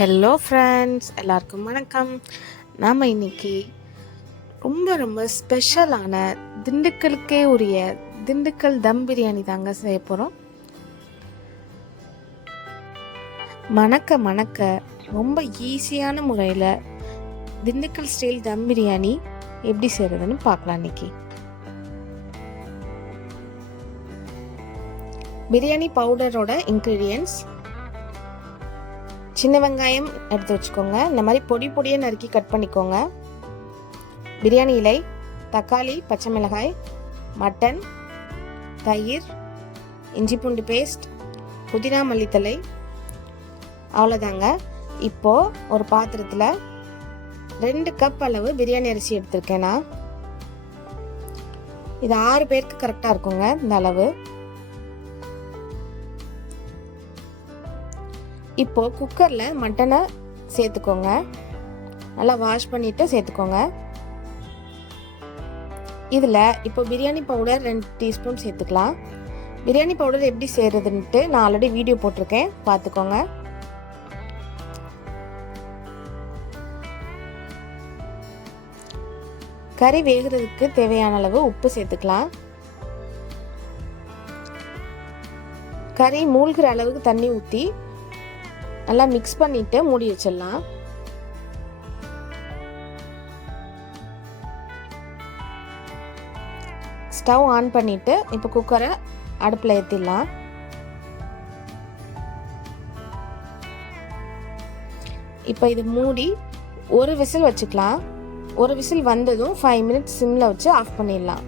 Hello friends, எல்லாருக்கும் வணக்கம். நாம் இன்னைக்கு ரொம்ப ஸ்பெஷலான திண்டுக்கலுக்கே உரிய திண்டுக்கல் தம் பிரியாணி தாங்க செய்ய போகிறோம். மணக்க ரொம்ப ஈஸியான முறையில் திண்டுக்கல் ஸ்டைல் தம் பிரியாணி எப்படி செய்கிறதுன்னு பார்க்கலாம். இன்னைக்கு பிரியாணி பவுடரோட இன்க்ரீடியன்ட்ஸ்: சின்ன வெங்காயம் எடுத்து வச்சுக்கோங்க, இந்த மாதிரி பொடியாக நறுக்கி கட் பண்ணிக்கோங்க. பிரியாணி இலை, தக்காளி, பச்சை மிளகாய், மட்டன், தயிர், இஞ்சி பூண்டு பேஸ்ட், புதினா மல்லித்தலை, அவ்வளோதாங்க. இப்போது ஒரு பாத்திரத்தில் 2 கப் அளவு பிரியாணி அரிசி எடுத்திருக்கேன் நான். இது 6 பேருக்கு கரெக்டாக இருக்குங்க இந்த அளவு. இப்போது குக்கரில் மட்டனை சேர்த்துக்கோங்க, நல்லா வாஷ் பண்ணிவிட்டு சேர்த்துக்கோங்க. இதில் இப்போ பிரியாணி பவுடர் 2 டீஸ்பூன் சேர்த்துக்கலாம். பிரியாணி பவுடர் எப்படி செய்கிறதுன்ட்டு நான் ஆல்ரெடி வீடியோ போட்டிருக்கேன், பார்த்துக்கோங்க. கறி வேகிறதுக்கு தேவையான அளவு உப்பு சேர்த்துக்கலாம். கறி மூழ்கிற அளவுக்கு தண்ணி ஊற்றி நல்லா மிக்ஸ் பண்ணிட்டு மூடி வச்சிடலாம். ஸ்டவ் ஆன் பண்ணிட்டு இப்போ குக்கரை அடுப்பில் ஏற்றிடலாம். இப்போ இது மூடி ஒரு விசில் வச்சுக்கலாம். ஒரு விசில் வந்ததும் 5 மினிட்ஸ் சிம்மில் வச்சு ஆஃப் பண்ணிடலாம்.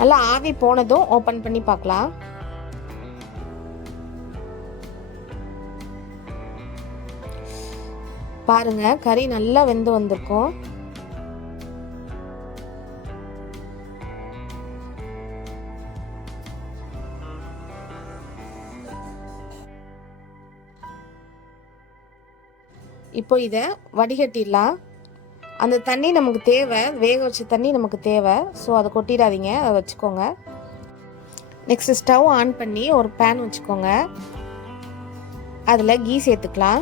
நல்லா ஆவி போனதும் ஓப்பன் பண்ணி பார்க்கலாம். பாருங்க, கறி நல்லா வெந்து வந்திருக்கும். இப்போ இதை வடிகட்டிடலாம். அந்த தண்ணி நமக்கு தேவை, வேக வச்ச தண்ணி நமக்கு தேவை. ஸோ அதை கொட்டிடாதீங்க, அதை வச்சுக்கோங்க. நெக்ஸ்ட் ஸ்டவ் ஆன் பண்ணி ஒரு பேன் வச்சுக்கோங்க. அதில் கீ சேர்த்துக்கலாம்.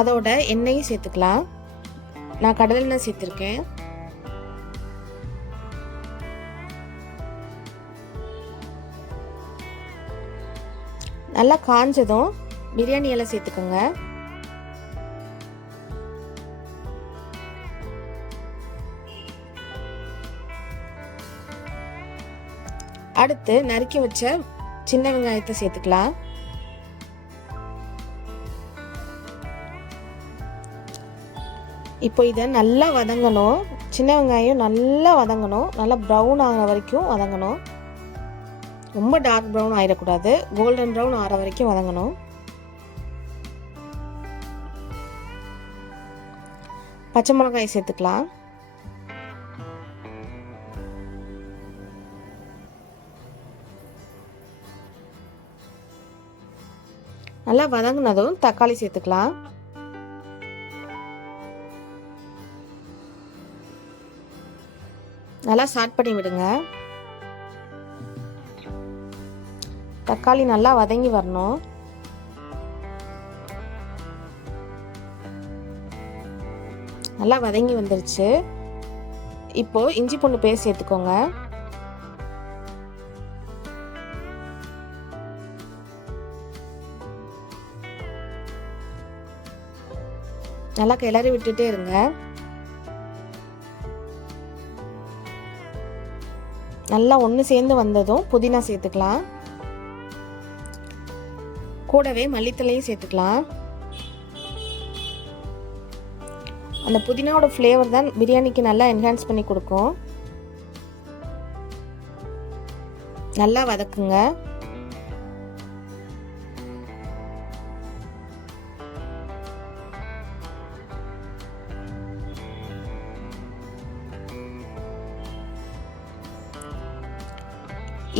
அதோட எண்ணெயும் சேர்த்துக்கலாம். நான் கடலெண்ணெய் சேர்த்துருக்கேன். நல்லா காஞ்சதும் பிரியாணி இலை சேர்த்துக்கோங்க. அடுத்து நறுக்கி வச்ச சின்ன வெங்காயத்தை சேர்த்துக்கலாம். இப்போ இதை நல்லா வதங்கணும். சின்ன வெங்காயம் நல்லா வதங்கணும், நல்லா ப்ரௌன் ஆகிற வரைக்கும் வதங்கணும். ரொம்ப டார்க் ப்ரௌன் ஆகிடக்கூடாது, கோல்டன் ப்ரௌன் ஆகிற வரைக்கும் வதங்கணும். பச்சை மிளகாய் சேர்த்துக்கலாம். நல்லா வதங்கினதும் தக்காளி சேர்த்துக்கலாம். நல்லா சாட் பண்ணி விடுங்க. தக்காளி நல்லா வதங்கி வரணும். நல்லா வதங்கி வந்துருச்சு. இப்போ இஞ்சி பூண்டு பேஸ்ட் சேர்த்துக்கோங்க. நல்லா கிளறி விட்டுட்டே இருங்க. நல்லா ஒன்று சேர்ந்து வந்ததும் புதினா சேர்த்துக்கலாம். கூடவே மல்லித்தலையும் சேர்த்துக்கலாம். அந்த புதினாவோட ஃப்ளேவர் தான் பிரியாணிக்கு நல்லா என்ஹான்ஸ் பண்ணி கொடுக்கும். நல்லா வதக்குங்க.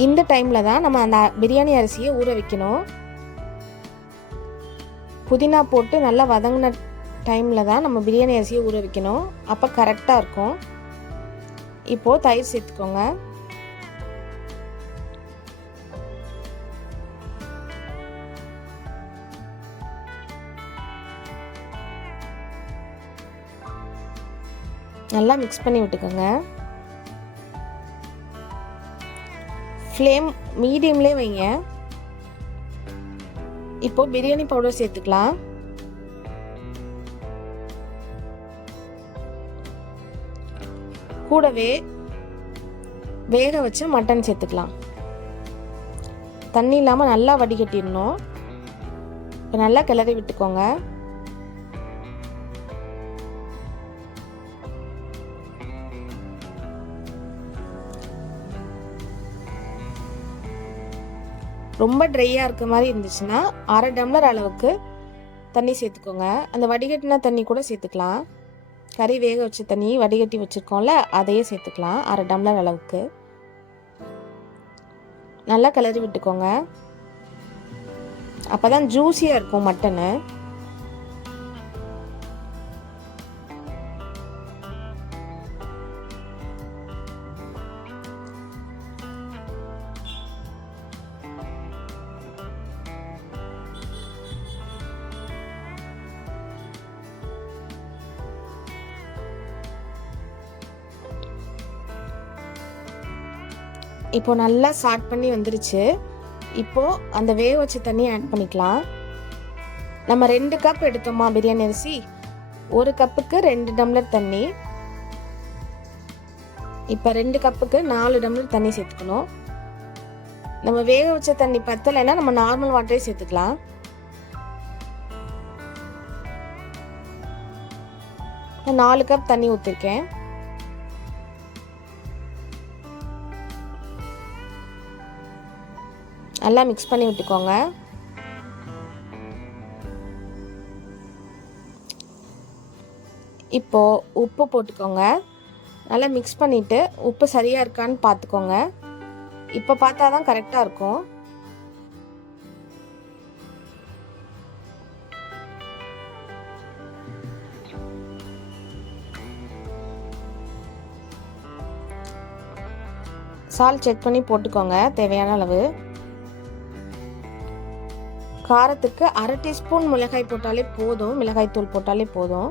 இந்த டைமில் தான் நம்ம அந்த பிரியாணி அரிசியை ஊற வைக்கணும். புதினா போட்டு நல்லா வதங்கின டைமில் தான் நம்ம பிரியாணி அரிசியை ஊற வைக்கணும். அப்போ கரெக்டாக இருக்கும். இப்போது தயிர் சேர்த்துக்கோங்க. நல்லா மிக்ஸ் பண்ணி விட்டுக்கோங்க. ஃப்ளேம் மீடியம்லேயே வைங்க. இப்போ பிரியாணி பவுடர் சேர்த்துக்கலாம். கூடவே வேக வச்சு மட்டன் சேர்த்துக்கலாம். தண்ணி இல்லாமல் நல்லா வடிகட்டிடணும். இப்போ நல்லா கிளறி விட்டுக்கோங்க. ரொம்ப ட்ரையாக இருக்க மாதிரி இருந்துச்சுன்னா 1/2 டம்ளர் அளவுக்கு தண்ணி சேர்த்துக்கோங்க. அந்த வடிகட்டின தண்ணி கூட சேர்த்துக்கலாம். கறி வேக வச்ச தண்ணி வடிகட்டி வச்சுருக்கோம்ல, அதையே சேர்த்துக்கலாம் 1/2 டம்ளர் அளவுக்கு. நல்லா கிளறி விட்டுக்கோங்க. அப்போ தான் ஜூஸியாக இருக்கும் மட்டனு. இப்போ நல்லா சாட் பண்ணி வந்துருச்சு. இப்போது அந்த வேக வச்ச தண்ணியை ஆட் பண்ணிக்கலாம். நம்ம 2 கப் எடுத்தோமா பிரியாணி அரிசி, 1 கப்புக்கு 2 டம்ளர் தண்ணி. இப்போ 2 கப்புக்கு 4 டம்ளர் தண்ணி சேர்த்துக்கணும். நம்ம வேக வச்ச தண்ணி பத்தலைன்னா நம்ம நார்மல் வாட்டரே சேர்த்துக்கலாம். நான் 4 கப் தண்ணி ஊற்றிருக்கேன். நல்லா மிக்ஸ் பண்ணி விட்டுக்கோங்க. இப்போது உப்பு போட்டுக்கோங்க. நல்லா மிக்ஸ் பண்ணிவிட்டு உப்பு சரியாக இருக்கான்னு பார்த்துக்கோங்க. இப்போ பார்த்தா தான் கரெக்டாக இருக்கும். சால்ட் செக் பண்ணி போட்டுக்கோங்க தேவையான அளவு. காரத்துக்கு 1/2 டீஸ்பூன் மிளகாய் போட்டாலே போதும். மிளகாய் தூள் போட்டாலே போதும்.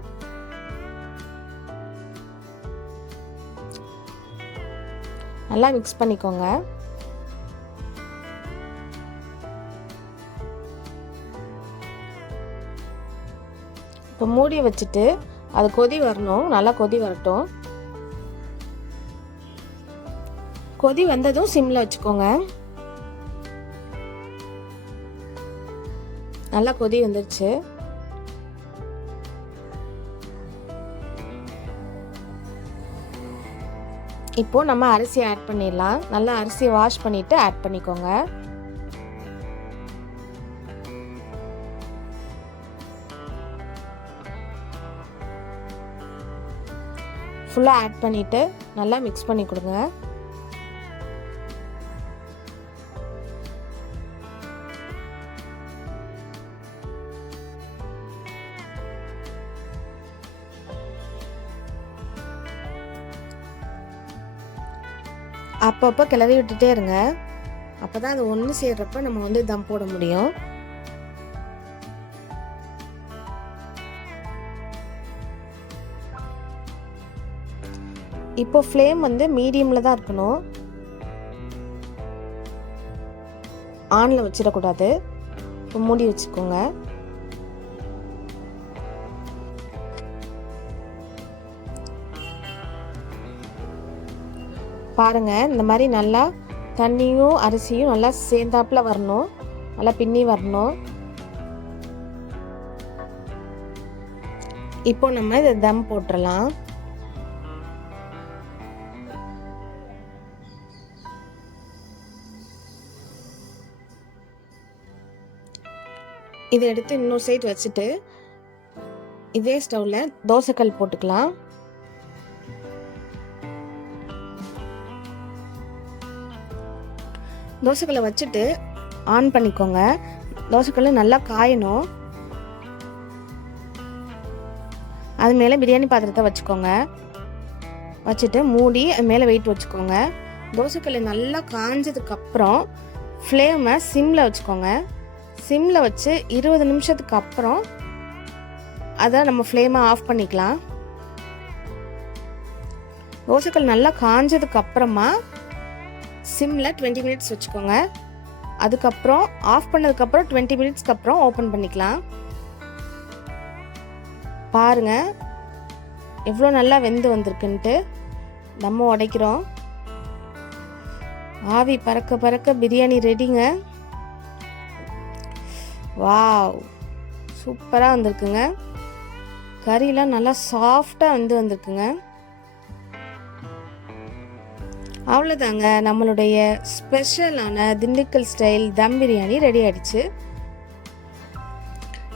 நல்லா மிக்ஸ் பண்ணிக்கோங்க. இப்போ மூடி வச்சுட்டு அது கொதி வரணும். நல்லா கொதி வரட்டும். கொதி வந்ததும் சிம்ல வச்சுக்கோங்க. நல்லா கொதி வந்துருச்சு. இப்போ நம்ம அரிசி ஆட் பண்ணிடலாம். நல்லா அரிசி வாஷ் பண்ணிட்டு ஆட் பண்ணிக்கோங்க. ஃபுல்லாக ஆட் பண்ணிட்டு நல்லா மிக்ஸ் பண்ணி கொடுங்க. அப்பப்போ கிளறி விட்டுட்டே இருங்க. அப்போ தான் அது ஒன்று சேர்றப்ப நம்ம வந்து தம் போட முடியும். இப்போ ஃப்ளேம் வந்து மீடியமில் தான் இருக்கணும். ஆனில் வச்சிடக்கூடாது. இப்போ மூடி வச்சுக்கோங்க. பாருங்க, இந்த மாதிரி நல்லா தண்ணியும் அரிசியும் நல்லா சேர்ந்தாப்புல வரணும். நல்லா பின்னி வரணும். இப்போ நம்ம இதை தம் போட்டுடலாம். இதை எடுத்து இன்னொரு சைடு வச்சுட்டு இதே ஸ்டவ்வில் தோசைக்கல் போட்டுக்கலாம். தோசைக்கல்லை வச்சுட்டு ஆன் பண்ணிக்கோங்க. தோசைக்கல் நல்லா காயணும். அது மேலே பிரியாணி பாத்திரத்தை வச்சுக்கோங்க. வச்சுட்டு மூடி அது மேலே வெயிட் வச்சுக்கோங்க. தோசைக்கல் நல்லா காஞ்சதுக்கப்புறம் ஃப்ளேமை சிம்மில் வச்சுக்கோங்க. சிம்மில் வச்சு 20 நிமிஷத்துக்கு அப்புறம் அதை நம்ம ஃப்ளேமை ஆஃப் பண்ணிக்கலாம். தோசைக்கல் நல்லா காஞ்சதுக்கு அப்புறமா சிம்மில் 20 மினிட்ஸ் வச்சுக்கோங்க. அதுக்கப்புறம் ஆஃப் பண்ணதுக்கப்புறம் 20 மினிட்ஸ்க்கு அப்புறம் ஓப்பன் பண்ணிக்கலாம். பாருங்கள் எவ்வளோ நல்லா வெந்து வந்திருக்குன்ட்டு. நம்ம உடைக்கிறோம். ஆவி பறக்க பறக்க பிரியாணி ரெடிங்க. வாவ், சூப்பராக வந்திருக்குங்க. கறியெலாம் நல்லா சாஃப்டாக வந்திருக்குங்க. அவ்வளோதாங்க, நம்மளுடைய ஸ்பெஷலான திண்டுக்கல் ஸ்டைல் தம் பிரியாணி ரெடி ஆகிடுச்சு.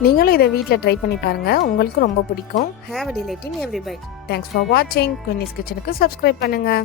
நீங்களும் இதை வீட்டில் ட்ரை பண்ணி பாருங்கள், உங்களுக்கு ரொம்ப பிடிக்கும். Have a delight in every byte. Thanks for வாட்சிங். குயினிஸ் கிச்சனுக்கு சப்ஸ்கிரைப் பண்ணுங்கள்.